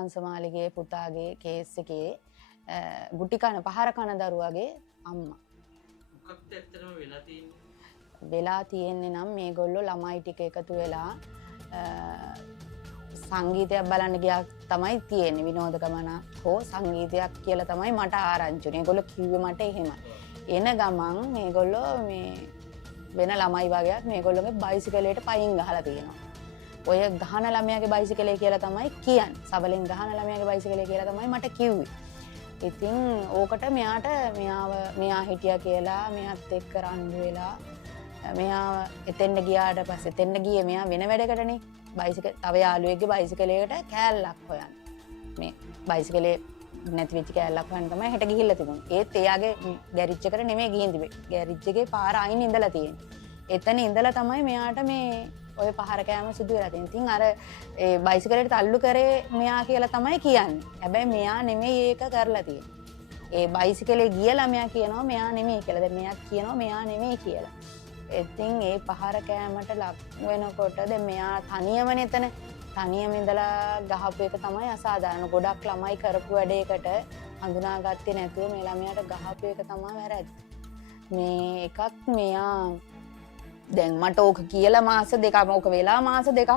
හංසමාලිගේ පුතාගේ case එකේ ගුටි කන පහර කන දරුවාගේ අම්මා. මොකක්ද ඇත්තටම වෙලා තියෙන්නේ? වෙලා තියෙන්නේ නම් මේගොල්ලෝ ළමයි ටික එකතු වෙලා සංගීතයක් බලන්න ගියා තමයි තියෙන්නේ. විනෝද ගමනක් හෝ සංගීතයක් කියලා තමයි මට ආරංචි වුනේ. ඒගොල්ලෝ කිව්වේ මට එහෙමයි. එන ගමන් මේගොල්ලෝ මේ වෙන ළමයි වගේක් මේගොල්ලෝගේ බයිසිකලයට පයින් ගහලා තියෙනවා. ඔය ගහන ළමයාගේ බයිසිකලේ කියලා තමයි කියන්නේ. සබලෙන් ගහන ළමයාගේ බයිසිකලේ කියලා තමයි මට කිව්වේ. ඉතින් ඕකට මෙයා හිටියා කියලා මෙයාත් එක්ක රණ්ඩු වෙලා මෙයා එතෙන්ට ගියාට පස්සේ එතෙන්ට ගියේ මෙයා වෙන වැඩකටනේ. තව යාළුවෙක්ගේ බයිසිකලයකට කෑල්ලක් හොයන්න. මේ බයිසිකලේ නැති වෙච්ච කෑල්ලක් හොයන්න තමයි හෙට ගිහිල්ලා තිබුණේ. ඒත් එයාගේ ගෑරිජ් එකට නෙමෙයි ගිහින් තිබේ. ගෑරිජ් එකේ පාර අයින් ඉඳලා තියෙන්නේ. එතන ඉඳලා තමයි මෙයාට මේ ඔය පහර කෑම සිදු වෙලා තියෙන්නේ. ඉතින් අර ඒ බයිසිකලයට තල්ලු කරේ මෙයා කියලා තමයි කියන්නේ. හැබැයි මෙයා නෙමෙයි ඒක කරලා තියෙන්නේ. ඒ බයිසිකලේ ගිය ළමයා කියනවා මෙයා නෙමෙයි කියලා. දැන් මෙයාත් කියනවා මෙයා නෙමෙයි කියලා. ඉතින් ඒ පහර කෑමට ලක් වෙනකොට දැන් මෙයා තනියමනේ එතන තනියම ඉඳලා ගහපු එක තමයි අසාධාරණ. ගොඩක් ළමයි කරපු වැඩේකට හඳුනාගත්තේ නැතුව මේ ළමයාට ගහපු එක තමයි වැරද්ද. මේ එකක් මෙයා දැන් මට ඕක කියලා මාස දෙකක් ඕක වෙලා මාස දෙකක්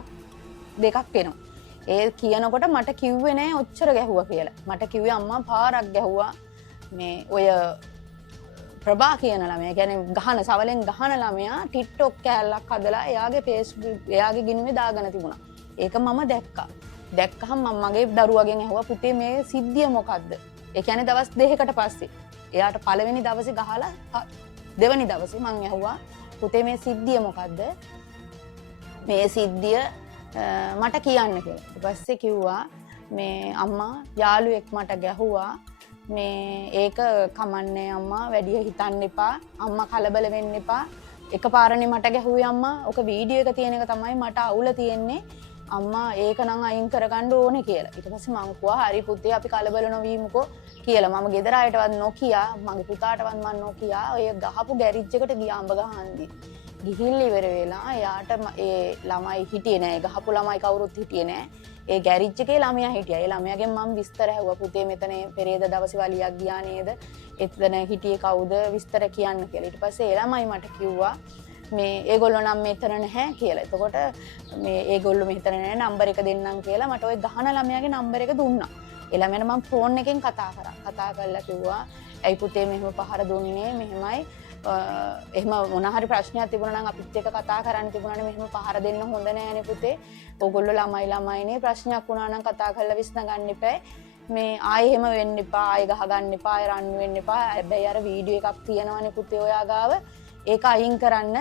වෙනවා. ඒ කියනකොට මට කිව්වේ නෑ ඔච්චර ගැහුවා කියලා. මට කිව්වේ අම්මා පාරක් ගැහුවා මේ ඔය ප්‍රභා කියන ළමයා කියන්නේ ගහන සවලෙන් ගහන ළමයා ටික්ටොක් කෑල්ලක් හදලා එයාගේ Facebook එයාගේ ගිණුමේ දාගෙන තිබුණා. ඒක මම දැක්කා. දැක්කහම මම මගේ දරුවගෙන් ඇහුවා පුතේ මේ සිද්ධිය මොකද්ද? ඒ කියන්නේ දවස් දෙකකට පස්සේ එයාට පළවෙනි දවසේ ගහලා දෙවෙනි දවසේ මම ඇහුවා පුතේ මේ සිද්ධිය මොකද්ද? මේ සිද්ධිය මට කියන්න කියලා. ඊට පස්සේ කිව්වා මේ අම්මා යාළුවෙක් මට ගැහුවා මේ ඒක කමන්නේ අම්මා වැඩි හිතන්න එපා. අම්මා කලබල වෙන්න එපා. එකපාරනේ මට ගැහුවේ අම්මා. ඔක වීඩියෝ එක තියෙන එක තමයි මට අවුල තියෙන්නේ. අම්මා ඒක නම් අයින් කරගන්න ඕනේ කියලා. ඊට පස්සේ මම කිව්වා හරි පුතේ අපි කලබල නොවීමුකෝ කියලා. මම ගෙදර ආයටවත් නොකියා මගේ පුතාටවත් මම නොකියා ඔය ගහපු ගෑරිජ් එකට ගියා අඹ ගහන්දි. ගිහිල්ල ඉවර වෙලා එයාට ඒ ළමයි හිටියේ නෑ. ගහපු ළමයි කවුරුත් හිටියේ නෑ. ඒ ගෑරිජ් එකේ ළමයා හිටියා. ඒ ළමයාගෙන් මම විස්තර ඇහුවා පුතේ මෙතන පෙරේද දවසේ වලියක් ගියා නේද? එතන හිටියේ කවුද විස්තර කියන්න කියලා. ඊට පස්සේ ඒ ළමයි මට කිව්වා මේ ඒගොල්ලෝ නම් මෙතන නැහැ කියලා. එතකොට මේ ඒගොල්ලෝ මෙතන නැහැ නම්බර් එක දෙන්නම් කියලා මට ওই ගහන ළමයාගේ නම්බර් එක දුන්නා. ඒ ළමයාට මම ෆෝන් එකෙන් කතා කරා. කතා කරලා කිව්වා ඇයි පුතේ මෙහෙම පහර දුන්නේ මෙහෙමයි එහෙම මොන හරි ප්‍රශ්නයක් තිබුණා නම් අපිත් එක්ක කතා කරන්න තිබුණානේ මෙහෙම පහර දෙන්න හොඳ නෑනේ පුතේ. ඕගොල්ලෝ ළමයිනේ ප්‍රශ්නයක් වුණා නම් කතා කරලා විසඳගන්න එපා. මේ ආයෙ එහෙම වෙන්න එපා. ආයෙ ගහ ගන්න එපා. ආයෙ රන් වෙන්න එපා. හැබැයි අර වීඩියෝ එකක් තියෙනවනේ පුතේ ඔයා ගාව. ඒක අයින් කරන්න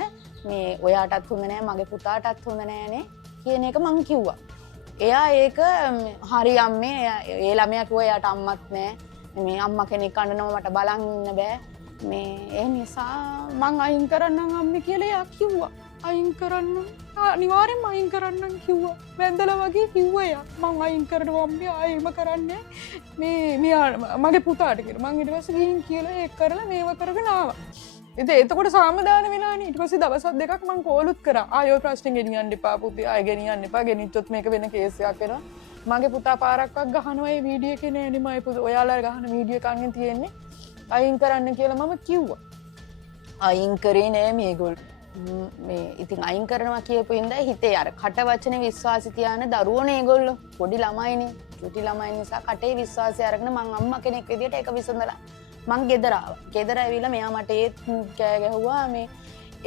මේ ඔයාටත් හොඳ නෑ මගේ පුතාටත් හොඳ නෑනේ කියන එක මං කිව්වා. එයා ඒක හරි අම්මේ ඒ ළමයා කිව්වා එයාට අම්මත් නෑ. මේ අම්මා කෙනෙක් අඬනවා මට බලන් ඉන්න බෑ. මේ ඒ නිසා මං අයින් කරන්නම් අම්මේ කියලා එයා කිව්වා. අයින් කරන්න අනිවාර්යෙන්ම අයින් කරන්නම් කිව්වා. වැඳලා වගේ කිව්වා එයා. මං අයින් කරනවා අම්මේ ආයෙම කරන්නේ මේ මගේ පුතාට කියලා. මං ඊට පස්සේ ගිහින් කියලා ඒක කරලා මේව කරගෙන ආවා. ඉතින් එතකොට සාමදාන වෙලානේ. ඊට පස්සේ දවස් දෙකක් මං කෝලුත් කරා. ආයෙ ප්‍රශ්න ගෙනියන්න එපා පුතේ. ආයෙ ගෙනියන්න එපා. ගෙනිච්චොත් මේක වෙන කේස් එකක් වෙනවා. මගේ පුතා පාරක්වත් ගහනවා ඒ වීඩියෝ එකේ නෑනේ මයි පුතා. ඔයාලා ගහන වීඩියෝ එකක් අංගෙන් තියෙන්නේ. අයින් කරන්න කියලා මම කිව්වා. අයින් කරේ නෑ මේගොල්ලෝ. මේ ඉතින් අයින් කරනවා කියපු හින්දා හිතේ අර කට වචනේ විශ්වාසය තියාන දරුවෝනේ ඒගොල්ලෝ. පොඩි ළමයිනේ. චුටි ළමයි නිසා කටේ විශ්වාසය අරගෙන මං අම්මා කෙනෙක් විදියට ඒක විසඳලා මං ගෙදර ආවා. ගෙදර ඇවිල්ලා මෙයා මට ඒත් කෑ ගැහුවා මේ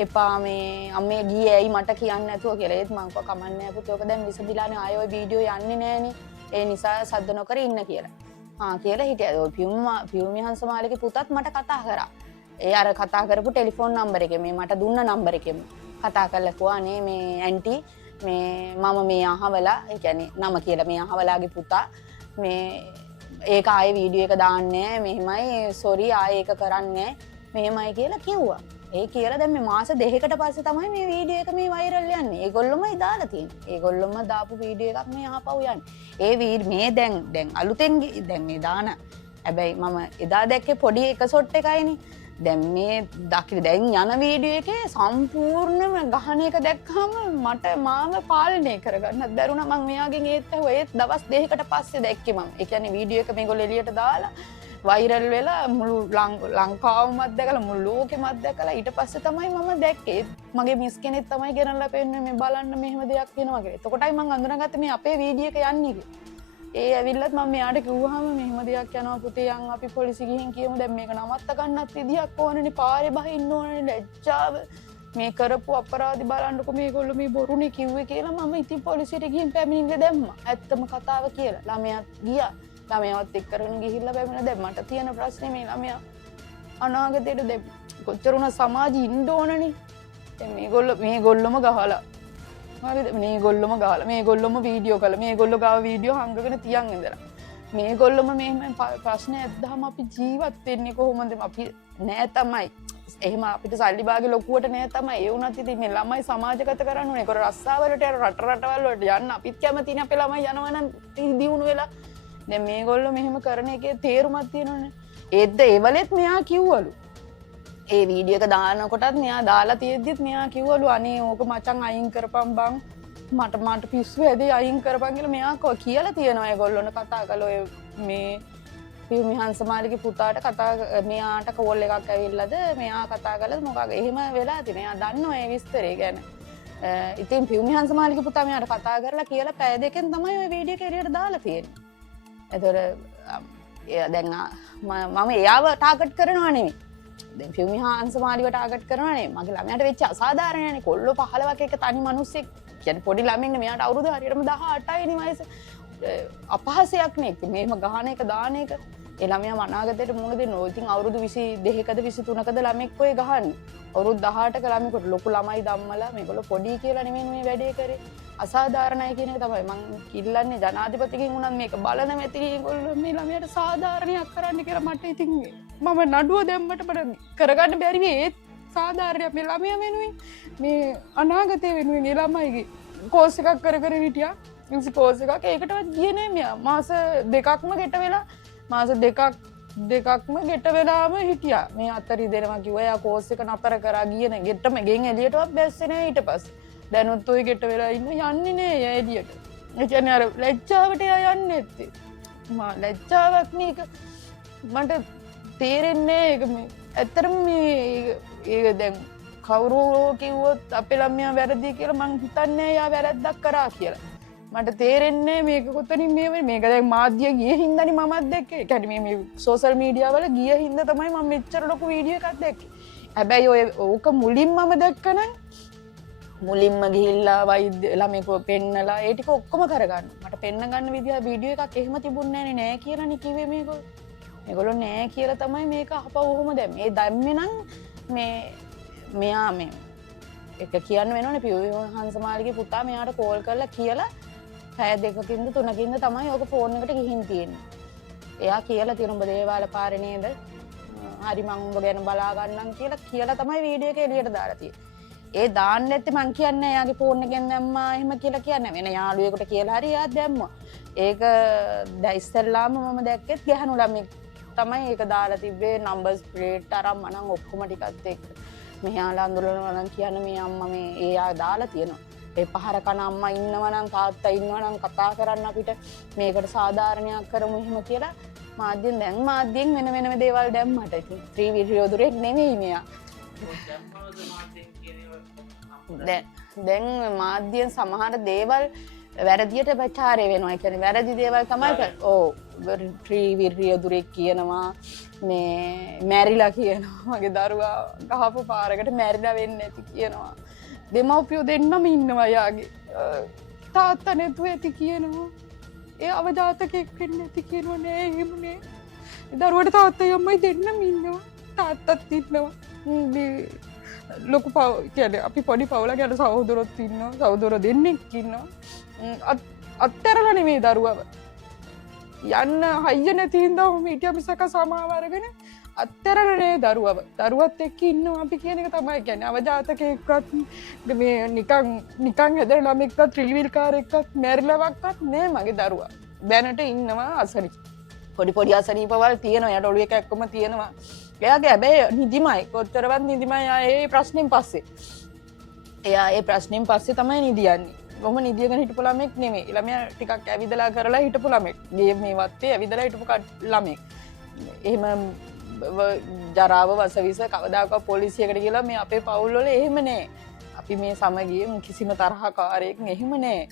එපා මේ අම්මේ ගියේ ඇයි මට කියන්නේ නැතුව කියලා. ඒත් මං කිව්වා කමන්නේ නැහැ පුතේ. ඔක දැන් විසඳිලානේ ආයෙ ওই වීඩියෝ යන්නේ නැහනේ. ඒ නිසා සද්ද නොකර ඉන්න කියලා. කියලා හිටියා. ඔය පියුමි හංසමාලිගේ පුතත් මට කතා කරා. ඒ අර කතා කරපු ටෙලිෆෝන් නම්බර් එකේ මේ මට දුන්න නම්බර් එකෙම කතා කරලා කිව්වා නේ මේ ඇන්ටි මේ මම මේ අහවලා ඒ කියන්නේ නම කියලා මේ අහවලාගේ පුතා මේ ඒක ආයේ වීඩියෝ එක දාන්නේ මෙහෙමයි සෝරි ආයේ ඒක කරන්නේ මෙහෙමයි කියලා කිව්වා. ඒ කියලා දැන් මේ මාස දෙකකට පස්සේ තමයි මේ වීඩියෝ එක මේ වෛරල් යන්නේ. ඒගොල්ලොමයි දාලා තියෙන්නේ. ඒගොල්ලොම දාපු වීඩියෝ එකක් මේ ආපහු යන්නේ. ඒ මේ දැන් අලුතෙන් දැන් මේ දාන. හැබැයි මම එදා දැක්කේ පොඩි එක ෂොට් එකයිනේ. දැන් මේ දකින දැන් යන වීඩියෝ එකේ සම්පූර්ණම ගහන එක දැක්කම මට මාව පාලනය කරගන්නත් බැරුණා. මම මෙයාගෙන් ඒත් දවස් දෙකකට පස්සේ දැක්කේ මම. ඒ කියන්නේ වීඩියෝ එක මේගොල්ලෝ එළියට දාලා වෛරල් වෙලා මුළු ලංකාවමත් දැකලා මුළු ලෝකෙමත් දැකලා ඊට පස්සේ තමයි මම දැක්කේ. මගේ මිස් කෙනෙක් තමයි ගෙනල්ලා පෙන්නුවේ මේ බලන්න මෙහෙම දෙයක් වෙනවා කියලා. එතකොටයි මම අඳුනගත්තේ මේ අපේ වීඩියෝ එක යන්නේ කියලා. ඒ ඇවිල්ලත් මම මෙයාට කිව්වහම මෙහෙම දෙයක් යනවා පුතේ යන් අපි පොලිසි ගිහින් කියමු දැන් මේක නවත්ත ගන්නත් විදියක් ඕනනේ පාරේ බහින්න ඕනනේ ලැජ්ජාව මේ කරපු අපරාධි බලන්නකො මේගොල්ලෝ මේ බොරුනේ කිව්වේ කියලා මම ඉතින් පොලිසියට ගිහින් පැමිණිල්ල දැම්මා. ඇත්තම කතාව කියලා. ළමයාත් ගියා. ළමයාවත් එක්ක කරගෙන ගිහිල්ලා පැමිණිලා දැන් මට තියෙන ප්‍රශ්නේ මේ ළමයා අනාගතේට දැන් කොච්චර උනා සමාජෙ ඉන්න ඕනනේ. දැන් මේගොල්ලොම ගහලා හරිද මේගොල්ලොම ගහලා මේගොල්ලොම වීඩියෝ කළා මේගොල්ලෝ ගාව වීඩියෝ හංගගෙන තියන් ඉඳලා මේගොල්ලොම මෙහෙම ප්‍රශ්න ඇද්දාම අපි ජීවත් වෙන්නේ කොහොමද අපි නෑ තමයි එහෙම අපිට සල්ලි බාගේ ලොකුවට නෑ තමයි ඒ වුණත් ඉතින් මේ ළමයි සමාජගත කරන්න ඕනේ ඒක රස්සාවලට යන රටවල් වලට යන්න අපිත් කැමතිනේ අපේ ළමයි යනවා නම් දියුණු වෙලා දැන් මේගොල්ලෝ මෙහෙම කරන එකේ තේරුමක් තියෙනවනේ ඒද්ද ඒවලෙත් මෙයා කිව්වලු ඒ වීඩියෝ එක දානකොටත් මෙයා දාලා තියෙද්දිත් මෙයා කිව්වලු අනේ ඕක මචං අයින් කරපම් බං මට පිස්සු ඇදේ අයින් කරපන් කියලා මෙයා කියලා තියෙනවා ඒගොල්ලොන්ට කතා කළා මේ පියුමි හංසමාලිගේ පුතාට මෙයාට කෝල් එකක් ඇවිල්ලාද මෙයා කතා කළාද මොකක්ද එහෙම වෙලා තියෙන. එයා දන්නවා ඒ විස්තරය ගැන. ඉතින් පියුමි හංසමාලිගේ පුතා මෙයාට කතා කරලා කියලා පැය දෙකෙන් තමයි ওই වීඩියෝ එක එළියට දාලා තියෙන්නේ. ඒතර දැන් මම එයාව ටාගට් කරනවා නෙමෙයි. දැන් පියුමි හංසමාලිව ටාගට් කරනවා නෙමෙයි. මගේ ළමයාට වෙච්ච අසාධාරණයනේ කොල්ලෝ 15ක එක තනි මිනිස්සෙක් කියන්නේ පොඩි ළමෙක්නේ මෙයාට අවුරුදු හරියටම 18යි නේ වයස. අපහාසයක් නේ. මේම ගහන එක දාන එක ඒ ළමයා අනාගතයට මුණ දෙන්න ඕන. ඉතින් අවුරුදු 22කද 23කද ළමෙක් ඔය ගහන්නේ. අවුරුදු 18ක ළමෙකුට ලොකු ළමයි ධම්මලා මේගොල්ලෝ පොඩි කියලා නෙමෙයි මේ වැඩේ කරේ. අසාධාරණයි කියන එක තමයි මම කිල්ලන්නේ ජනාධිපතිගෙන් උනත් මේක බලන මෙතින් ඒගොල්ලෝ මේ ළමයාට සාධාරණයක් කරන්න කියලා මට ඉතින් මම නඩුව දැම්මට මට කරගන්න බැරි ඒ සාධාරණයක් මේ ළමයා වෙනුවෙන් මේ අනාගතය වෙනුවෙන් ඒ ළමයිගේ කෝස් එකක් කර හිටියා. ඉන්සි කෝස් එකක් ඒකටවත් ගියේ නෑ මෙයා. මාස දෙකක්ම ගෙට වෙලා මාස දෙකක්ම ගෙට වෙලාම හිටියා. මේ අතරි දෙනවා කිව්වා එයා කෝස් එක නතර කරා ගියේ නෑ. ගෙටම ගෙන් එළියටවත් බැස්සේ නෑ ඊට පස්සේ. දැනුත් ඔය ගෙට වෙලා ඉන්න යන්නේ නෑ එයා එළියට. ඒ කියන්නේ අර ලැජ්ජාවට එයා යන්නේ නැත්තේ. මා ලැජ්ජාවක් මේක මට තේරෙන්නේ ඒක මේ ඇත්තටම මේ දැන් කවුරු කිව්වොත් අපේ ළමයා වැරදි කියලා මං හිතන්නේ එයා වැරද්දක් කරා කියලා. මට තේරෙන්නේ මේක කොතනින් මේක දැන් මාධ්‍ය ගියේ හින්දානේ මමත් දැක්කේ. ඒ කියන්නේ මේ සෝෂල් මීඩියා වල ගියේ හින්දා තමයි මම මෙච්චර ලොකු වීඩියෝ එකක් දැක්කේ. හැබැයි ඕක මුලින්ම මම දැක්කනම් මුලින්ම ගිහිල්ලා වෛද්‍ය ළමෙක් පෙන්නලා ඒ ටික ඔක්කොම කරගන්න. මට පෙන්න ගන්න විදිහ වීඩියෝ එකක් එහෙම තිබුණේ නෑ කියලානේ කිව්වේ මේගොල්ලෝ. මේගොල්ලෝ නෑ කියලා තමයි මේක අහපව ඔහොම දැන් මේ දැම්මේ නම් මෙයා මේ එක කියන්න වෙනවනේ පියුමි හංසමාලිගේ පුතා මෙයාට කෝල් කරලා කියලා පැය දෙකකින්ද තුනකින්ද තමයි ඔක ෆෝන් එකට ගිහින් තියෙන්නේ. එයා කියලා තියෙන උඹ දේවාල පාරේ නේද? හරි මං උඹ ගැන බලා ගන්නම් කියලා තමයි වීඩියෝ එක එළියට දාලා තියෙන්නේ. ඒ දාන්න නැත්තේ මං කියන්නේ එයාගේ ෆෝන් එකෙන් දැම්මා එහෙම කියලා කියන්නේ. වෙන යාළුවෙකුට කියලා හරි එයා දැම්මා. ඒක දැන් ඉස්සෙල්ලාම මම දැක්කෙත් ගැහණු ළමෙක් තමයි ඒක දාලා තිබ්බේ නම්බර්ස් ප්ලේට් අරන් මනම් ඔක්කොම ටිකත් එක්ක. මෙයාලා අඳුරනවා නම් කියන්නේ මේ අම්මා මේ එයා දාලා තියෙනවා. ඒ පහර කන අම්මා ඉන්නවා නම් තාත්තා ඉන්නවා නම් කතා කරන්න අපිට මේකට සාධාරණයක් කරමු එහෙම කියලා මාධ්‍යෙන් වෙන වෙනම දේවල් දැම්මට ඉතින් ත්‍රිවිධ දුරෙක් නෙමෙයි මෙයා. දැන් මාධ්‍යෙන් සමහර දේවල් වැරදියට ප්‍රචාරය වෙනවා. ඒ කියන්නේ වැරදි දේවල් තමයි ත්‍රිවිධ දුරෙක් කියනවා මේ මැරිලා කියනවා. මගේ දරුවා ගහපු පාරකට මැරිලා වෙන්නේ නැති කියනවා. දෙමව්පියෝ දෙන්නම ඉන්නවා යාගේ. තාත්තා නැතුව ඇති කියනවා. ඒ අවජාතකෙක් වෙන්නේ නැති කියනවා නෑ එහෙම නෑ. දරුවට තාත්තයි අම්මයි දෙන්නම ඉන්නවා. තාත්තත් ඉන්නවා. මේ ලොකු කියන්නේ අපි පොඩි පවුලක යන සහෝදරොත් ඉන්නවා. සහෝදර දෙන්නෙක් ඉන්නවා. අත්තරලා නෙමෙයි දරුවව. යන්න හයිය නැති හින්දා මම හිටියා මිසක සමාව අරගෙන අත්තරනේ දරුවව. දරුවත් එක්ක ඉන්නවා අපි කියන එක තමයි කියන්නේ. අවජාතකෙක්වත් මේ නිකන් හැදෙන ළමෙක්වත් ත්‍රිවිල් කාරෙක්වත් මැරිලවක්වත් නෑ මගේ දරුවා. බැනට ඉන්නවා අසරි. පොඩි පොඩි අසනීපවල් තියෙනවා. යාට ඔළුව එක එක්කම තියෙනවා. එයාගේ හැබැයි නිදිමයි. කොච්චරවත් නිදිමයි. ඒ ප්‍රශ්نين පස්සේ. එයා ඒ ප්‍රශ්نين පස්සේ තමයි නිදියන්නේ. කොහොම නිදියගෙන හිටපු ළමෙක් නෙමෙයි. ළමයා ටිකක් ඇවිදලා කරලා හිටපු ළමෙක්. මේ වත්තේ ඇවිදලා හිටපු ළමෙක්. එහෙම ජරාව වසවිස කවදාකවත් පොලිසියකට ගිහලා මේ අපේ පවුල් වල එහෙම නෑ. අපි මේ සමගිය කිසිම තරහකාරයෙක් එහෙම නෑ.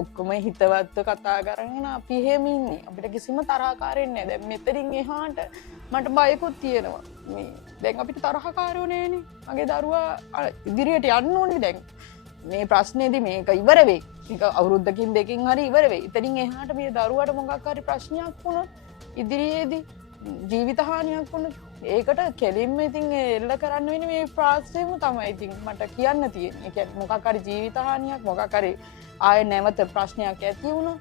ඔක්කොම හිතවත්ව කතා කරගෙන අපි එහෙම ඉන්නේ. අපිට කිසිම තරහකාරයෙක් නෑ. දැන් මෙතනින් එහාට මට බයකුත් තියෙනවා. මේ දැන් අපිට තරහකාරයෝ නෑනේ. මගේ දරුවා ඉදිරියට යන්න ඕනේ දැන්. මේ ප්‍රශ්නේදී මේක ඉවර වෙයි. මේක අවුරුද්දකින් දෙකකින් හරි ඉවර වෙයි. එතනින් එහාට මේ දරුවාට මොකක් හරි ප්‍රශ්නයක් වුණොත් ඉදිරියේදී ජීවිත හානියක් වුණොත් ඒකට කෙලින්ම ඉතින් එල්ල කරන්න වෙන්නේ මේ ප්‍රාස්තේම තමයි ඉතින් මට කියන්න තියෙන්නේ. ඒ කියන්නේ මොකක් හරි ජීවිත හානියක් මොකක් හරි ආයෙ නැවත ප්‍රශ්නයක් ඇති වුණොත්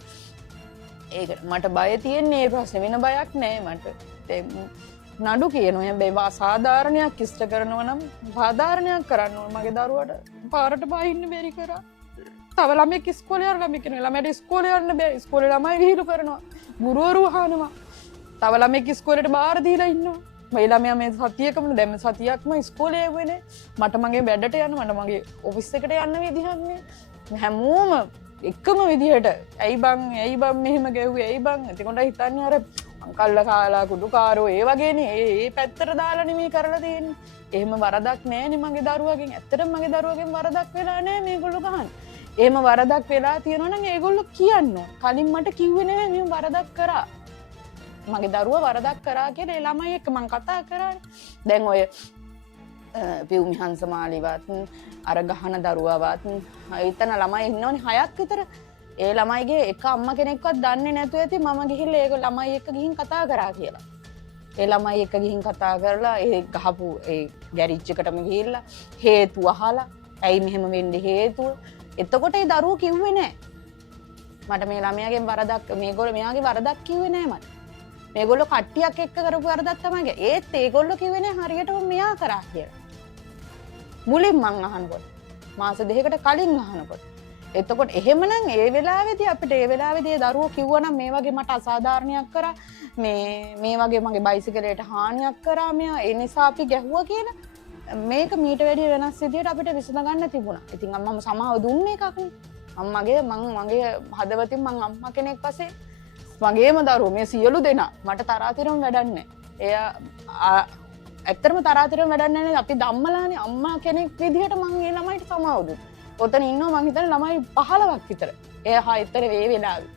ඒකට මට බය තියෙන්නේ. ඒ ප්‍රශ්නේ වෙන බයක් නෑ මට. නඩු කියනවා හැබැයි අසාධාරණයක් ඉෂ්ට කරනවා නම් සාධාරණයක් කරන්න ඕන. මගේ දරුවට පාරට බහින්න බැරි කරා. තව ළමෙක් ඉස්කෝලේ යන ළමෙක් කෙනෙක් ළමයට ඉස්කෝලේ යන්න බෑ. ඉස්කෝලේ ළමයි විහිළු කරනවා. ගුරුවරු අහනවා. තව ළමෙක් ඉස්කෝලේට බාර දීලා ඉන්නවා. මේ ළමයා මේ සතියකම දැන් සතියක්ම ඉස්කෝලේ යවෙන්නේ. මට මගේ වැඩට යන්න මට මගේ ඔෆිස් එකට යන්න විදිහක් නෑ. හැමෝම එකම විදිහට ඇයි බං මෙහෙම ගැව්වේ ඇයි බං එතකොට හිතන්නේ අර අංකල්ලා කාලා කුඩුකාරෝ ඒ වගේනේ ඒ පැත්තට දාලා නෙමෙයි කරලා තියෙන්නේ. එහෙම වරදක් නෑනේ මගේ දරුවගෙන්. ඇත්තටම මගේ දරුවගෙන් වරදක් වෙලා නෑ මේගොල්ලෝ ගහන්නේ. එහෙම වරදක් වෙලා තියෙනවා නම් ඒගොල්ලෝ කියන්න. කලින් මට කිව්වේ නෑ මේ වරදක් කරා. මගේ දරුවා වරදක් කරා කියලා ඒ ළමයි එක්ක මං කතා කරානේ. දැන් ඔය පියුමි හංසමාලිවත් අර ගහන දරුවාවත් එතන ළමයි ඉන්නවනේ 6ක් විතර. ඒ ළමයිගේ එක අම්මා කෙනෙක්වත් දන්නේ නැතුව ඇති මම ගිහිල්ලා ඒක ළමයි එක්ක ගිහින් කතා කරා කියලා. ඒ ළමයි එක්ක ගිහින් කතා කරලා ඒ ගහපු ඒ ගැරිජ් එකටම ගිහිල්ලා හේතුව අහලා ඇයි මෙහෙම වෙන්නේ හේතුව. එතකොට ඒ දරුවෝ කිව්වේ නෑ. මට මේ ළමයාගෙන් වරදක් මේගොල්ලෝ මෙයාගේ වරදක් කිව්වේ නෑ මට. මේගොල්ලෝ කට්ටියක් එක්ක කරපු වරදක් තමයි. ඒත් ඒගොල්ලෝ කිව්වේ නෑ හරියටම මෙයා කරා කියලා. මුලින් මං අහනකොට මාස දෙකකට කලින් අහනකොට. එතකොට එහෙමනම් ඒ වෙලාවේදී අපිට ඒ වෙලාවේදී දරුවෝ කිව්වනම් මේ වගේ මට අසාධාරණයක් කරා මේ වගේ මගේ බයිසිකලයට හානියක් කරා මෙයා ඒ නිසා අපි ගැහුවා කියලා මේක මීට වැඩිය වෙනස් විදියට අපිට විසඳගන්න තිබුණා. ඉතින් අම්මම සමාව දුන්නේ එකක්නේ. මගේ හදවතින් මං අම්මා කෙනෙක් පස්සේ මගේම දරුවෝ මේ සියලු දෙනා මට තරාතිරම වැඩක් නැහැ. එයා ඇත්තටම තරාතිරම වැඩක් නැහැ. අපි ධම්මලානේ අම්මා කෙනෙක් විදිහට මං ඒ ළමයිට සමාව දුන්නා. ඔතන ඉන්නවා මං හිතන්නේ ළමයි 15ක් විතර. එයා ඊතර වේ වෙලාවේ.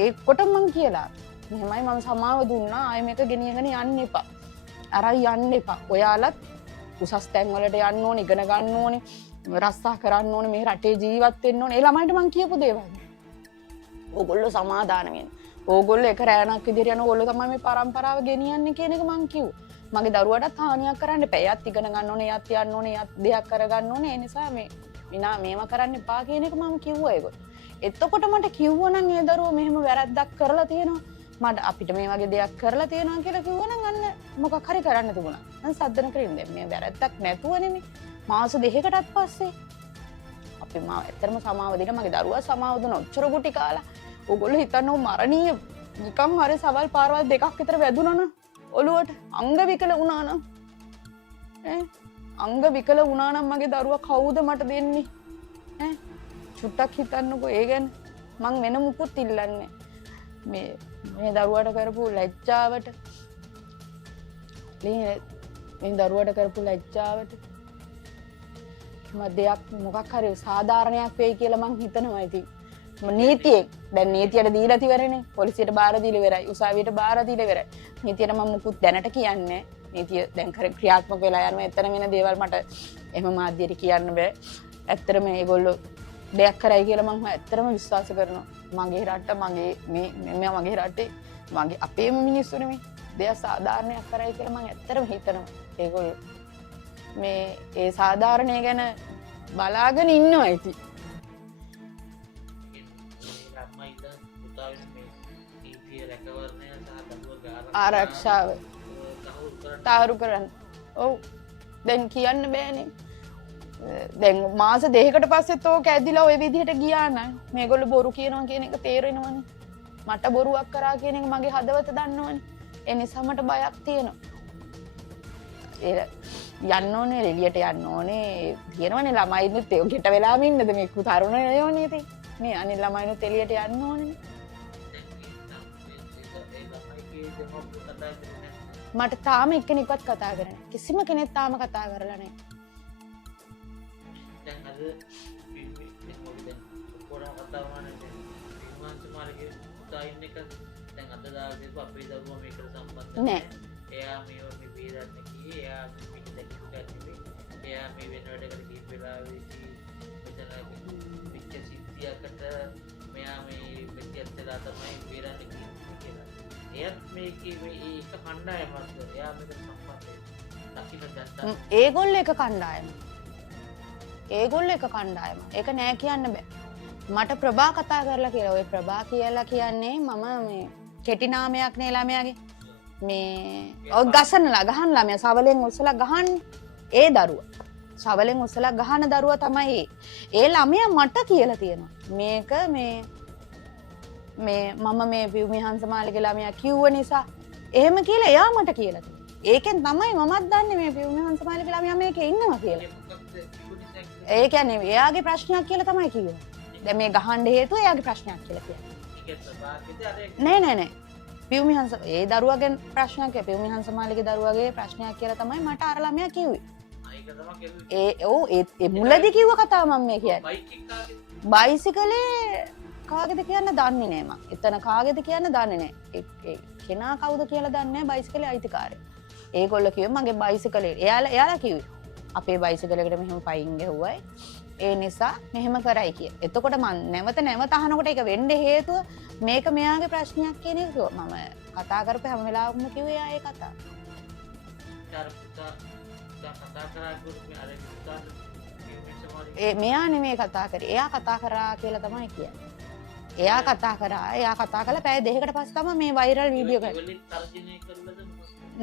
ඒ කොට මං කියලා. මෙහෙමයි මම සමාව දුන්නා. ආයෙ මේක ගෙනියගෙන යන්න එපා. අරයි යන්න එපා. ඔයාලත් උසස් තැන් වලට යන්න ඕනේ, ඉගෙන ගන්න ඕනේ, රස්සා කරන්න ඕනේ, මේ රටේ ජීවත් වෙන්න ඕනේ. ඒ ළමයින්ට මං කියපු දේවල්. ඕගොල්ලෝ සමාදාන වෙන්න. ඕගොල්ලෝ එක රැණක් විදිහට යන ඕගොල්ලෝ තමයි මේ පරම්පරාව ගෙනියන්නේ කියන එක මං කිව්වා. මගේ දරුවාටත් හානියක් කරන්න එපා. එයාත් ඉගෙන ගන්න ඕනේ, එයාත් යන්න ඕනේ, එයාත් දෙයක් කරගන්න ඕනේ. ඒ නිසා මේවා කරන්න එපා කියන එක මම කිව්වා ඒගොල්ලෝ. එතකොට මට කිව්වනම් ඒ දරුවෝ මෙහෙම වැරද්දක් කරලා තියෙනවා. මට අපිට මේ වගේ දෙයක් කරලා තියෙනවා කියලා කිව්වනම් අන්න මොකක් හරි කරන්න තිබුණා. මම සද්දන කරින් දැන් මේ වැරද්දක් නැතුව නෙමෙයි. මාස දෙකකටත් පස්සේ අපි ඇත්තටම සමාව දෙන්න මගේ දරුවා සමාව දුන්න ඔච්චර ගුටි කාලා. ඕගොල්ලෝ හිතන්නේ මරණීය නිකම් හරි සවල් පාරවල් දෙකක් විතර වැදුනා නම් ඔළුවට අංග විකල වුණා නම් අංග විකල වුණා නම් මගේ දරුවා කවුද මට දෙන්නේ ඈ චුට්ටක් හිතන්නකෝ ඒ ගැන. මං වෙන මුකුත් ඉල්ලන්නේ මේ දරුවාට කරපු ලැජ්ජාවට මේ දරුවාට කරපු ලැජ්ජාවට දෙයක් මොකක් හරි සාධාරණයක් වෙයි කියලා මං හිතනවා. ඉතින් නීතියෙන් දැන් නීතියට දීලා තිවරනේ. පොලිසියට බාර දීලා ඉවරයි. උසාවියට බාර දීලා ඉවරයි. නීතියට මම මුකුත් දැනට කියන්නේ. නීතිය දැන් ක්‍රියාත්මක වෙලා යනවා. එතන වෙන දේවල් මට එහෙම මාධ්‍යයට කියන්න බෑ. ඇත්තටම මේගොල්ලෝ දෙයක් කරයි කියලා මම ඇත්තටම විශ්වාස කරනවා. මගේ රට මගේ රටේ මගේ අපේම මිනිස්සු නෙමෙයි. දෙයක් සාධාරණයක් කරයි කියලා මම ඇත්තටම හිතනවා. ඒගොල්ලෝ ඒ සාධාරණය ගැන බලාගෙන ඉන්නවා ඉතින්. ආරක්ෂාව තාරු කරන්න. ඔව් දැන් කියන්න බෑනේ. දැන් මාස දෙකකට පස්සෙත් ඕක ඇදිලා ওই විදිහට ගියා නම් මේගොල්ලෝ බොරු කියනවා කියන එක තේරෙනවනේ. මට බොරුවක් කරා කියන එක මගේ හදවත දන්නවනේ. ඒ නිසා මට බයක් තියෙනවා. යන්න ඕනේ එළියට යන්න ඕනේ තියෙනවනේ ළමයිනුත් ඒ ගෙට වෙලාම ඉන්නද මේ තරුණයෝනේ ඉතින් මේ අනිත් ළමයිනුත් එළියට යන්න ඕනේ. මට තාම එක්කෙනෙක්වත් කතා කරන්නේ නැහැ. කිසිම කෙනෙක් තාම කතා කරලා නැහැ. දැන් අද පොරා කතා වුණානේ විමාංශ මාර්ගයේ පුතා ඉන්න එක දැන් අද දාගෙන අපේ දරුවා මේකට සම්බන්ධ නෑ. එයා මේව මේ බේරන්න ගියේ එයා මේක දැක්කගන්නේ එයා මේ වෙන වැඩකට ගිහින් වෙලාවෙදී මෙතන පිච්ච සිද්ධියකට මෙයා මේ පිටියත්ලා තමයි බේරන්න ගියේ කියලා. එයත් මේකේ මේ එක කණ්ඩායමක්ද එයා මේක සම්බන්ධයි. දකින්න දැක්කා. ඒගොල්ලෝ එක කණ්ඩායම. ඒගොල්ලෝ එක කණ්ඩායම. ඒක නෑ කියන්න බෑ. මට ප්‍රභා කතා කරලා කියලා. ඔය ප්‍රභා කියලා කියන්නේ මම මේ කෙටි නාමයක් නේ ළමයාගේ. මේ ඔය ගසනලා ගහන ළමයා සවලෙන් උස්සලා ගහන්නේ. ඒ දරුවා. සවලෙන් උස්සලා ගහන දරුවා තමයි ඒ ළමයා මට කියලා තියෙනවා. මේක මේ මම මේ පියුමි හංසමාලිගේ ළමයා කිව්ව නිසා එහෙම කියලා එයා මට කියලා තියෙනවා. ඒකෙන් තමයි මමත් දන්නේ මේ පියුමි හංසමාලිගේ ළමයා මේකේ ඉන්නවා කියලා. ඒ කියන්නේ එයාගේ ප්‍රශ්නයක් කියලා තමයි කිව්වේ. දැන් මේ ගහන්න හේතුව එයාගේ ප්‍රශ්නයක් කියලා කියන්නේ. නෑ. පියුමි හංස ඒ දරුවගේ ප්‍රශ්නයක් පියුමි හංසමාලිගේ දරුවගේ ප්‍රශ්නයක් කියලා තමයි මට අර ළමයා කිව්වේ. ඒ මුලදී කිව්ව කතාව මම මේ කියන්නේ. බයිසිකලේ කාගේද කියන්න දන්නේ නෑ මම. එතන කාගේද කියන්න දන්නේ නෑ. කෙනා කවුද කියලා දන්නේ නෑ බයිසිකලේ අයිතිකාරයා. ඒගොල්ලෝ කිව්වේ මගේ බයිසිකලේ. එයාලා කිව්වේ අපේ බයිසිකලයකට මෙහෙම පයින් ගැහුවයි. ඒ නිසා මෙහෙම කරයි කිය. එතකොට මම නැවත අහනකොට ඒක වෙන්න හේතුව මේක මෙයාගේ ප්‍රශ්නයක් කියන එක කිව්වා. මම කතා කරපු හැම වෙලාවකම කිව්වේ ආ ඒ කතාව. මෙයා නෙමෙයි කතා කරේ. එයා කතා කරා කියලා තමයි කියන්නේ. එයා කතා කරලා පැය දෙකකට පස්සේ තමයි මේ වෛරල් වීඩියෝ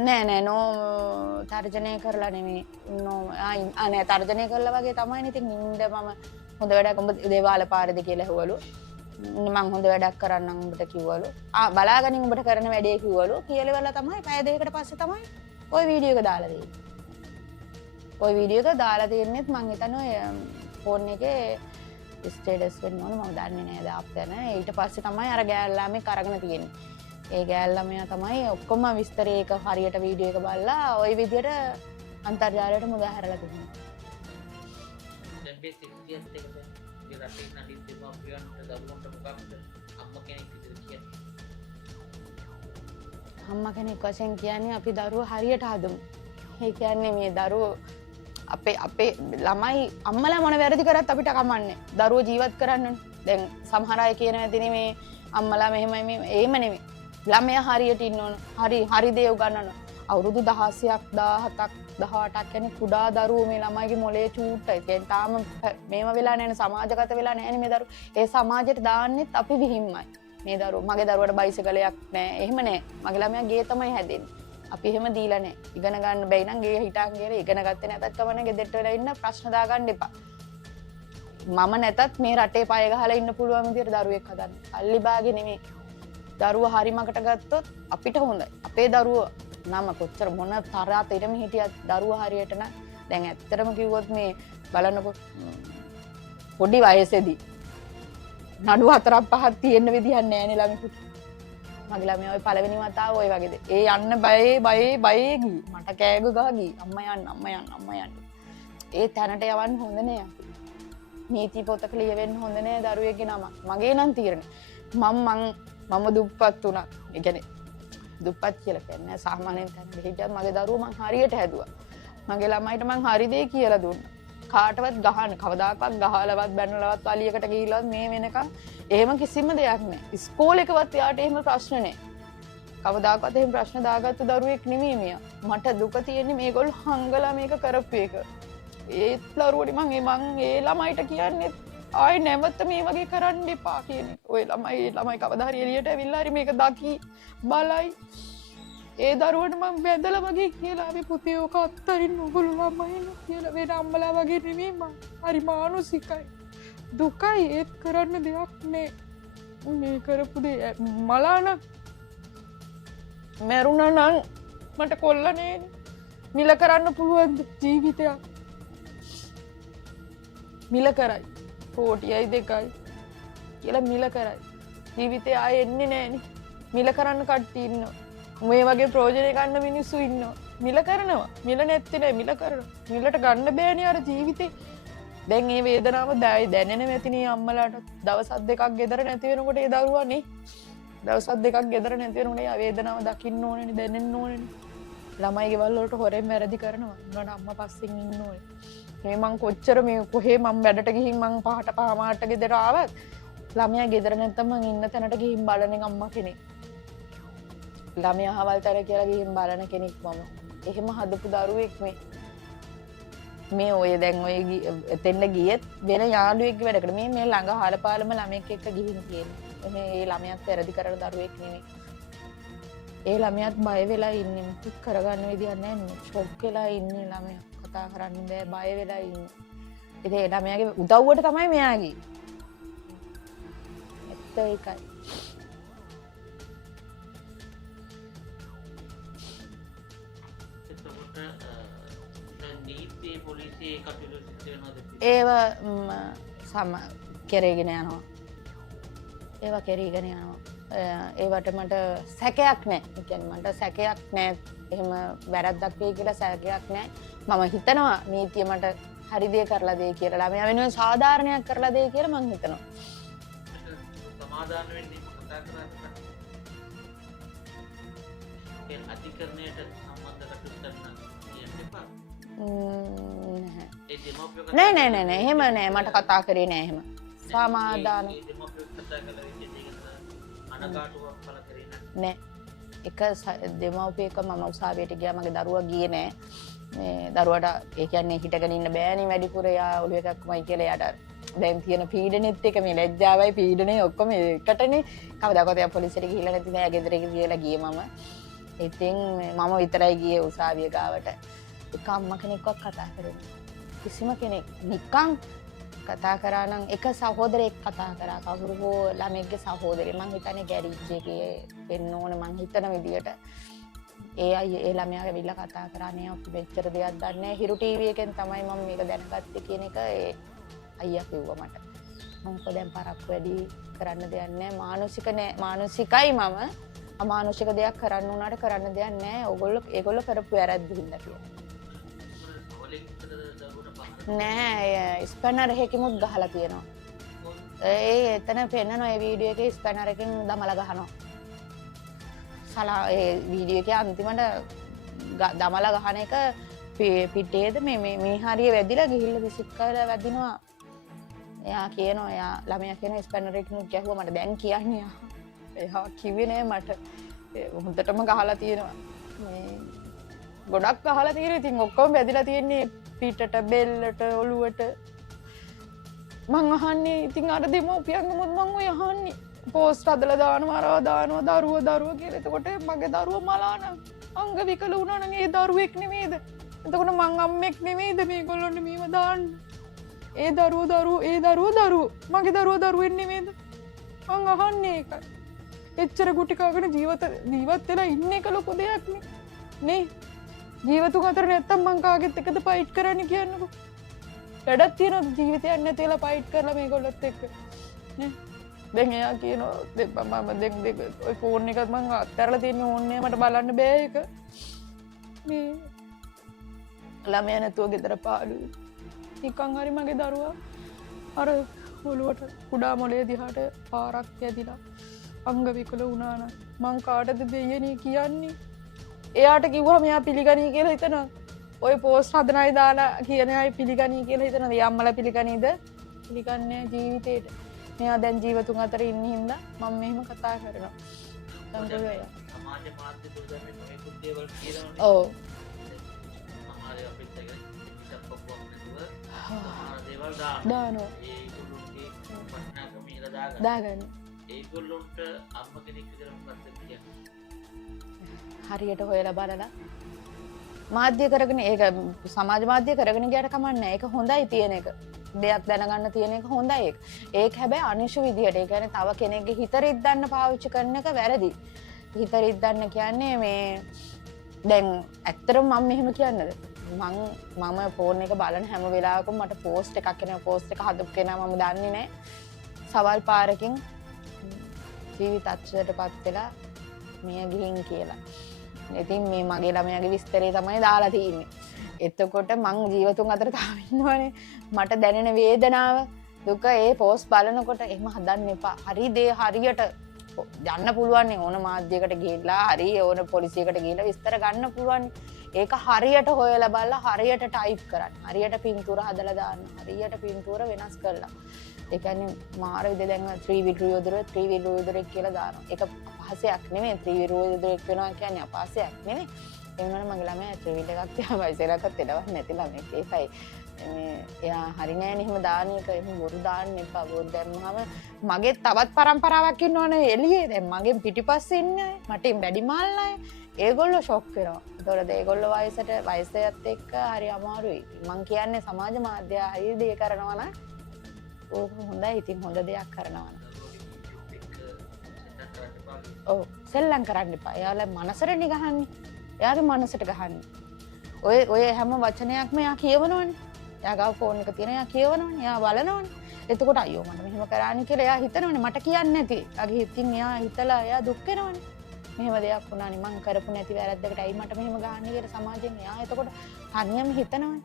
නෑ නෝ තර්ජනය කරලා නෙමෙයි නෑ තර්ජනය කරලා වගේ තමයි. ඉතින් නින්ද මම හොඳ වැඩක් උඹ දේවාල පාරේද කියලා ඇහුවලු. මං හොඳ වැඩක් කරන්නම් උඹට කිව්වලු. බලාගනින් උඹට කරන වැඩේ කිව්වලු. කියලා තමයි පැය දෙකකට පස්සේ තමයි ওই වීඩියෝ එක දාලා දෙන්නේ. ওই වීඩියෝ එක දාලා දෙන්නෙත් මං හිතන්නේ ෆෝන් එකේ ස්ටේටස් වෙන්න ඕන මම දන්නේ නෑ දාපතන. ඊට පස්සේ තමයි අර ගෑල්ලාමේ කරගෙන තියෙන්නේ. ඒ ගෑල්ලාමයා තමයි ඔක්කොම විස්තර ඒක හරියට වීඩියෝ එක බලලා ওই විදියට අන්තර්ජාලයට මුදා හැරලා තිබුණා. දැන් මේ සිද්ධියත් එක්ක මේ රටේ නඩින් දෙමාපියන්ට දරුවන්ට මොකක්ද අම්මා කෙනෙක් විදිහට කියන්නේ. අම්මා කෙනෙක් වශයෙන් කියන්නේ අපි දරුවෝ හරියට හදමු. ඒ කියන්නේ මේ දරුවෝ අපේ ළමයි අම්මලා මොන වැරදි කරත් අපිට කමන්නේ. දරුවෝ ජීවත් කරන්නනේ. දැන් සමහර අය කියන ඇතිනේ මේ අම්මලා මෙහෙමයි මේ එහෙම නෙමෙයි. ළමයා හරියට ඉන්න ඕන. හරි දේ උගන්නන. අවුරුදු 16ක් 17ක් 18ක් කියන්නේ කුඩා දරුවෝ මේ ළමයිගේ මොලේ චූට්ටයි. ඒ තාම මේව වෙලා නැහැ සමාජගත වෙලා නැහැ මේ දරුවෝ. ඒ සමාජයට දාන්නෙත් අපි විහිම්මයි. මේ දරුවෝ මගේ දරුවට බයිසිකලයක් නැහැ. එහෙම නැහැ. මගේ ළමයා ගේ තමයි හැදෙන්නේ. අපි එහෙම දීලා නැහැ. ඉගෙන ගන්න බැයි නම් ගේ හිටන් ගිහලා ඉගෙන ගත්තේ නැතත් කමන්නේ ගෙදරට වෙලා ඉන්න ප්‍රශ්න දාගන්න එපා. මම නැතත් මේ රටේ පය ගහලා ඉන්න පුළුවන් විදියට දරුවෙක් හදන්න. අල්ලි බාගේ නෙමෙයි. දරුවා හරි මකට ගත්තොත් අපිට හොඳයි. අපේ දරුවා නම කොච්චර මොන තරහතරම හිටියත් දරුවා හරියට නම් දැන් ඇත්තටම කිව්වොත් මේ බලන්නකො පොඩි වයසේදී නඩු 4ක් 5ක් තියෙන්න විදිහක් නැහැ නේ ළමයිට. මගේ ළමයා ওই පළවෙනි වතාව ওই වගේද. ඒ යන්න බයේ ගියේ. මට කෑගු ගහ ගියේ. අම්මා යන්න. ඒ තැනට යවන්න හොඳ නෑ. නීති පොතක ලියවෙන්න හොඳ නෑ දරුවෙක්ගේ නම. මගේ නම් තීරණය. මම දුප්පත් වුණා. ඒ කියන්නේ දුප්පත් කියලා කියන්නේ සාමාන්‍යයෙන් තැනක හිටියත් මගේ දරුවෝ මං හරියට හැදුවා. මගේ ළමයිට මං හරි දේ කියලා දුන්නා. කාටවත් ගහන්න කවදාකවත් ගහලවත් බැනලවත් වලියකට ගිහිල්ලවත් මේ වෙනකන් එහෙම කිසිම දෙයක් නැහැ. ඉස්කෝලේකවත් යාට එහෙම ප්‍රශ්න නැහැ. කවදාකවත් එහෙම ප්‍රශ්න දාගත්තු දරුවෙක් නෙමෙයි මෙයා. මට දුක තියෙන්නේ මේගොල්ලෝ හංගලා මේක කරපු එක. ඒත් දරුවෝනි මං ඒ ළමයිට කියන්නේ ආයි නැවත මේ වගේ කරන්න එපා කියන එක. ඔය ළමයි කවදා හරි එළියට ඇවිල්ලා හරි මේක දකි බලයි. ඒ දරුවට මං බැඳලා වගේ කියලා අපි පුතේ ඔක අත්තරින් ඔගොල්ලෝ ළමයින කියලා වෙන අම්මලා වගේ නෙමෙයි මං. හරි මානසිකයි. දුකයි ඒත් කරන්න දෙයක් නෑ. මේ කරපු දේ මලාන මැරුණා නම් මට කොල්ලනේ මිල කරන්න පුළුවන් ජීවිතයක් මිල කරයි කෝටියයි 2යි කියලා මිල කරයි ජීවිතය ආයෙ එන්නේ නෑනේ මිල කරන්න කට්ටිය ඉන්නවා මේ වගේ ප්‍රයෝජන ගන්න මිනිස්සු ඉන්නවා මිල කරනවා මිල නැත්තේ නෑ මිල කරනවා මිලට ගන්න බෑනේ අර ජීවිතේ දැන් මේ වේදනාව දැනෙන නැතිනේ අම්මලාට දවස් දෙකක් ගෙදර නැති වෙනකොට ඒ දරුවානේ දවස් දෙකක් ගෙදර නැති වෙනකොට ඒ වේදනාව දකින්න ඕනේනේ දැනෙන්න ඕනේනේ ළමයි ගෙවල් වලට හොරෙන් වැරදි කරනවා උනට අම්මා පස්සෙන් ඉන්න ඕනේ මේ මං කොච්චර මේ කොහේ මං වැඩට ගිහින් මං පහට පහමාරට ගෙදර ආවත් ළමයා ගෙදර නැත්තම් මං ඉන්න තැනට ගිහින් බලන අම්මා කෙනෙක් ළමයා හවල් තැන කියලා ගිහින් බලන කෙනෙක් මම එහෙම හදපු දරුවෙක් මේ ඔය දැන් ඔය එතෙන්ද ගියෙත් වෙන යාළුවෙක් වැඩකට මේ ළඟ හරපාලම ළමෙක් එක්ක ගිහින් තියෙන්නේ මේ ළමයාත් වැරදි කරන දරුවෙක් නෙමෙයි ඒ ළමයාත් බය වෙලා ඉන්නේ මුකුත් කරගන්න විදියක් නැහැ ෂොක් වෙලා ඉන්නේ ළමයා කතා කරන්න බෑ බය වෙලා ඉන්නේ ඉතින් ඒ ළමයාගේ උදව්වට තමයි මෙයා ගියේ ඇත්ත ඒකයි පොලිසියේ කටයුතු සිද්ධ වෙනවද ඒව සම කෙරේගෙන යනවා ඒවා කෙරීගෙන යනවා ඒවට මට සැකයක් නෑ ඒ කියන්නේ මට සැකයක් නෑ එහෙම වැරද්දක් වෙයි කියලා සැකයක් නෑ මම හිතනවා නීතිය මට හරි දේ කරලා දෙයි කියලා ළමයා වෙනුවෙන් සාධාරණයක් කරලා දෙයි කියලා මම හිතනවා සමාදාන වෙන්නේ කතා කරන්නේ ඒ අධිකරණයට සම්බන්ධ කටයුතු කරන කියන්න එපා නෑ නෑ නෑ නෑ එහෙම නෑ මට කතා කරේ නෑ එහෙම සමාදාන නෑ එක දෙමව්පියෙක් මම උසාවියට ගියා මගේ දරුවා ගියේ නෑ මේ දරුවාට ඒ කියන්නේ හිටගෙන ඉන්න බෑනේ වැඩිපුර යා ඔළුව එකක්මයි කියලා යාට දැන් තියෙන පීඩනෙත් එක මේ ලැජ්ජාවයි පීඩනේ ඔක්කොම එකටනේ කවදාකවත් යා පොලිසියට ගිහිල්ලා නැති නෑ ගෙදර ගිහලා ගියේ මම ඉතින් මම විතරයි ගියේ උසාවිය ගාවට එක අම්මා කෙනෙක්වත් කතා කරේ කිසිම කෙනෙක් නිකන් කතා කරා නම් එක සහෝදරයෙක් කතා කරා කවුරු හෝ ළමෙක්ගේ සහෝදරයෙක් මං හිතන්නේ ගෑරිජ් එකේ වෙන්න ඕනේ මං හිතන විදියට ඒ අය ඒ ළමයා ඇවිල්ලා කතා කරා නේ අපි මෙච්චර දෙයක් දන්නේ නැහැ හිරු ටීවී එකෙන් තමයි මම මේක දැනගත්තේ කියන එක ඒ අයියා කිව්වා මට මං කො දැන් පරක්කු වැඩි කරන්න දෙයක් නැහැ මානසිකයි මම අමානුෂික දෙයක් කරන්න උනාට කරන්න දෙයක් නැහැ ඒගොල්ලෝ කරපු වැරද්ද හින්දා කියලා නෑ ස්පැනර් එකකිමුත් ගහලා තියෙනවා ඒ එතන පෙන්නනවා ඒ වීඩියෝ එකේ ස්පැනර් එකකින් දමලා ගහනවා සලා ඒ වීඩියෝ එකේ අන්තිමට දමලා ගහන එක පිටේද මේ හරිය වැදිලා ගිහිල්ලා විසික් කරලා වැදිනවා එයා කියනවා එයා ළමයා කියන ස්පැනර් එකකින් ගැහුවා මට දැන් කියන්නේ එයා කිව්වේ නෑ මට හොඳටම ගහලා තියෙනවා මේ ගොඩක් ගහලා තියෙනවා ඉතින් ඔක්කොම වැදිලා තියෙන්නේ පිටට බෙල්ලට ඔළුවට මං අහන්නේ ඉතින් අර දෙමෝපියන්ගමුත් මං ඔය අහන්නේ පෝස්ට් හදලා දානවා දරුවෝ කියලා එතකොට මගේ දරුවා මලාන අංග විකල වුණා නම් ඒ දරුවෙක් නෙමෙයිද එතකොට මං අම්මෙක් නෙමෙයිද මේගොල්ලොන්ට මේව දාන්න ඒ දරුවෝ මගේ දරුවෙක් නෙමෙයිද මං අහන්නේ ඒකයි එච්චර ගුටි කාගෙන ජීවත් වෙලා ඉන්න එක ලොකු දෙයක් නේ ජීවතුන් අතර නැත්තම් මං කාගෙත් එක්කද ෆයිට් කරන්න කියන්නකෝ වැඩක් තියෙනවද ජීවිතයක් නැතිලා ෆයිට් කරලා මේගොල්ලොත් එක්ක නේ දැන් එයා කියනවා මම දෙක ඔය ෆෝන් එකත් මං අත්හැරලා තියෙන්නේ ඕන්නේ මට බලන්න බෑ ඒක මේ ළමයා නැතුව ගෙදර පාළුයි නිකන් හරි මගේ දරුවා අර ඔළුවට කුඩා මොලේ දිහාට පාරක් යදිලා අංග විකල වුණා නම් මං කාටද දෙයනේ කියන්නේ එයාට කිව්වා මෙයා පිළිගනී කියලා හිතනවා ඔය පෝස්ට් හදන අය දාලා කියන අය පිළිගනී කියලා හිතනවා ඒ අම්මලා පිළිගනීද පිළිගන්නේ ජීවිතේට මෙයා දැන් ජීවතුන් අතර ඉන්න හින්දා මම මෙහෙම කතා කරනවා සංගෝය සමාජ මාධ්‍ය දුර්දමේ නොයෙකුත් දේවල් කියනවා ඔව් සමාජය අපිට ඉස්සප්පුවක් නැතුව සමහර දේවල් දානවා ඒගොල්ලෝගේ වටිනාකම ඉහළ දාගන්න ඒගොල්ලොන්ට අම්ම කෙනෙක් විතර මොකක්ද කියන්නේ හරියට හොයලා බලලා මාධ්‍ය කරගෙන ඒක සමාජ මාධ්‍ය කරගෙන ගියාට කමක් නැහැ ඒක හොඳයි තියෙන එක දෙයක් දැනගන්න තියෙන එක හොඳයි ඒක. ඒක හැබැයි අනිෂ්‍ය විදියට. ඒ කියන්නේ තව කෙනෙක්ගේ හිත රිද්දන්න පාවිච්චි කරන එක වැරදි. හිත රිද්දන්න කියන්නේ මේ දැන් ඇත්තටම මම මෙහෙම කියන්නද? මම ෆෝන් එක බලන හැම වෙලාවකම මට පෝස්ට් එකක් එනවා. පෝස්ට් එක හදපු කෙනා මම දන්නේ නැහැ. සවල් පාරකින් ජීවිත අත්‍යවශ්‍යටපත් වෙලා මිය ගිහින් කියලා. ඉතින් මේ මගේ ළමයාගේ විස්තරේ තමයි දාලා තියෙන්නේ. එතකොට මං ජීවතුන් අතර තාම ඉන්නවනේ. මට දැනෙන වේදනාව දුක ඒ පෝස්ට් බලනකොට එහෙම හදන්න එපා. හරි දේ හරියට යන්න පුළුවන් නේ. ඕන මාධ්‍යයකට ගිහිල්ලා හරි ඕන පොලිසියකට ගිහිල්ලා විස්තර ගන්න පුළුවන්. ඒක හරියට හොයලා බලලා හරියට ටයිප් කරන්න. හරියට පින්තූර හදලා දාන්න. හරියට පින්තූර වෙනස් කරලා. ඒ කියන්නේ මාර විදිහ දැන් ත්‍රිවිධ යොදුරෙක් කියලා දානවා. ඒක අපහසයක් නෙමෙයි. ත්‍රිවිධ යොදුරෙක් වෙනවා කියන්නේ අපහසයක් නෙමෙයි. ඒ වුණාට මගේ ළමයා ත්‍රිවිධ එකක් තියා වයිසලකට එලවන්නේ නැති ළමෙක්. ඒකයි මේ එයා හරි නෑනේ එහෙම දාන එක. එහෙම බොරු දාන්න එපා. බොරු දැම්මම මගේ තවත් පරම්පරාවක් ඉන්නවනේ එළියේ. දැන් මගෙන් පිටිපස්සේ ඉන්නේ මට වැඩි මාල් අය. ඒගොල්ලෝ ෂොක් වෙනවා. ඒතකොට ඒගොල්ලෝ වයසට එක්ක හරි අමාරුයි. මං කියන්නේ සමාජ මාධ්‍ය හරි දේ කරනවා නම් ඕක හොඳයි. ඉතින් හොඳ දෙයක් කරනවා නම්. ඔව් සෙල්ලම් කරන්න එපා. එයාලා මනසටනේ ගහන්නේ. එයාගේ මනසට ගහන්නේ. ඔය හැම වචනයක්ම එයා කියවනවනේ. එයා ගාව ෆෝන් එක තියෙන එයා කියවනවනේ. එයා බලනවනේ. එතකොට අයියෝ මට මෙහෙම කරානේ කියලා එයා හිතනවනේ. මට කියන්නේ නැති. එයාගේ හිතින් එයා හිතලා එයා දුක් වෙනවනේ. මෙහෙම දෙයක් වුණානේ මං කරපු නැති වැරද්දකට අයි මට මෙහෙම ගහන්නේ කියලා සමාජයෙන් එයා එතකොට තනියම හිතනවනේ.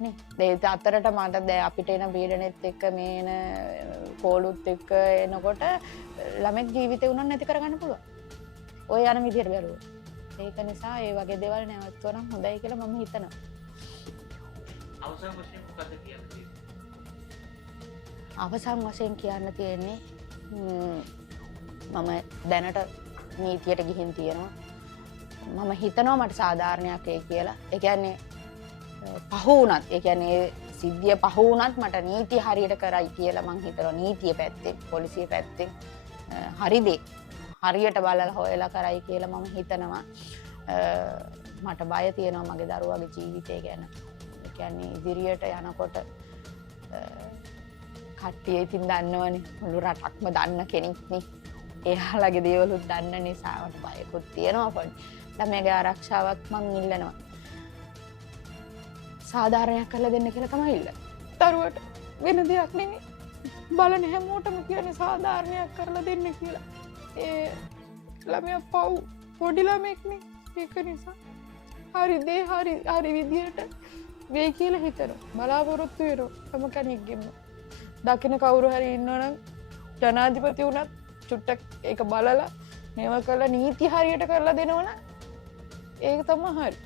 නේ. ඒ අතරට මට දැන් අපිට එන පීඩනෙත් එක්ක මේන කෝලුත් එක්ක එනකොට ළමෙක් ජීවිතේ උනන් නැති කරගන්න පුළුවන්. ඔය යන විදියට බැලුවොත්. ඒක නිසා ඒ වගේ දේවල් නැවතුවා නම් හොඳයි කියලා මම හිතනවා. අවසන් වශයෙන් මොකද කියන්නේ? අවසන් වශයෙන් කියන්න තියෙන්නේ මම දැනට නීතියට ගිහින් තියෙනවා. මම හිතනවා මට සාධාරණයක් ඒ කියලා. ඒ කියන්නේ පහ වුණත් ඒ කියන්නේ සිද්ධිය පහ වුණත් මට නීතිය හරියට කරයි කියලා මං හිතනවා. නීතිය පැත්තෙන් පොලිසිය පැත්තෙන් හරි දේ හරියට බලලා හොයලා කරයි කියලා මම හිතනවා. මට බය තියෙනවා මගේ දරුවාගේ ජීවිතය ගැන. ඒ කියන්නේ ඉදිරියට යනකොට කට්ටිය ඉතින් දන්නවනේ මුළු රටක්ම දන්න කෙනෙක් නේ. එයාලගේ දේවලුත් දන්න නිසා මට බයකුත් තියෙනවා පොඩි. ළමයාගේ ආරක්ෂාවක් මං ඉල්ලනවා. සාධාරණයක් කරලා දෙන්න කියලා තමයි ඉල්ලන්නේ. දරුවට වෙන දෙයක් නෙමෙයි. බලන හැමෝටම කියන්නේ සාධාරණයක් කරලා දෙන්න කියලා. ඒ ළමයා පොඩි ළමෙක්නේ. ඒක නිසා හරි දේ හරි විදියට වෙයි කියලා හිතනවා. බලාපොරොත්තු වෙනවා හැම කෙනෙක්ගෙම. දකින්න කවුරු හරි ඉන්නවනම් ජනාධිපති වුණත් චුට්ටක් ඒක බලලා මේව කරලා නීති හරියට කරලා දෙනවනම් ඒක තමයි හරි.